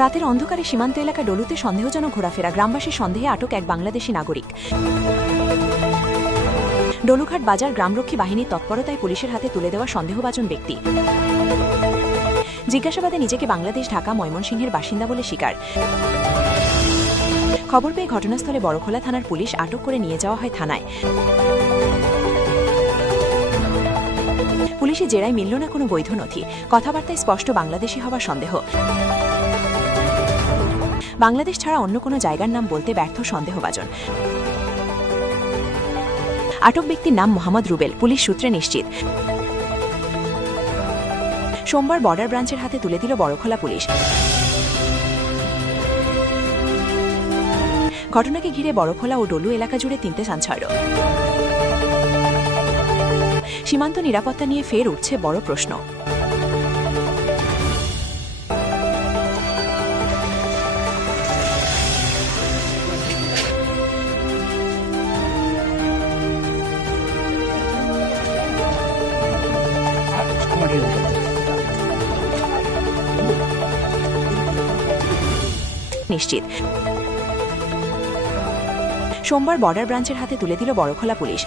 রাতের অন্ধকারে সীমান্ত এলাকা ডলুতে সন্দেহজনক ঘোরাফেরা, গ্রামবাসীর সন্দেহে আটক এক বাংলাদেশি নাগরিক। ডলুঘাট বাজার গ্রামরক্ষী বাহিনীর তৎপরতায় পুলিশের হাতে তুলে দেওয়া সন্দেহভাজন ব্যক্তি। জিজ্ঞাসাবাদে নিজেকে বাংলাদেশ ঢাকা ময়মনসিংহের বাসিন্দা বলে স্বীকার। খবর পেয়ে ঘটনাস্থলে বড়খোলা থানার পুলিশ আটক করে নিয়ে যাওয়া হয় থানায়। পুলিশি জেরায় মিলল না কোনো বৈধ নথি, কথাবার্তায় স্পষ্ট বাংলাদেশি হওয়ার সন্দেহ। বাংলাদেশ ছাড়া অন্য কোনো জায়গার নাম বলতে ব্যর্থ সন্দেহভাজন। আটক ব্যক্তির নাম মোহাম্মদ রুবেল, পুলিশ সূত্রে নিশ্চিত। সোমবার বর্ডার ব্রাঞ্চের হাতে তুলে দিল বড়খোলা পুলিশ। ঘটনাকে ঘিরে বড়খোলা ও ডলু এলাকা জুড়ে তিনটে চাঞ্চল্য। সীমান্ত নিরাপত্তা নিয়ে ফের উঠছে বড় প্রশ্ন। নিশ্চিত। সোমবার বর্ডার ব্রাঞ্চের হাতে তুলে দিল বড়খোলা পুলিশ।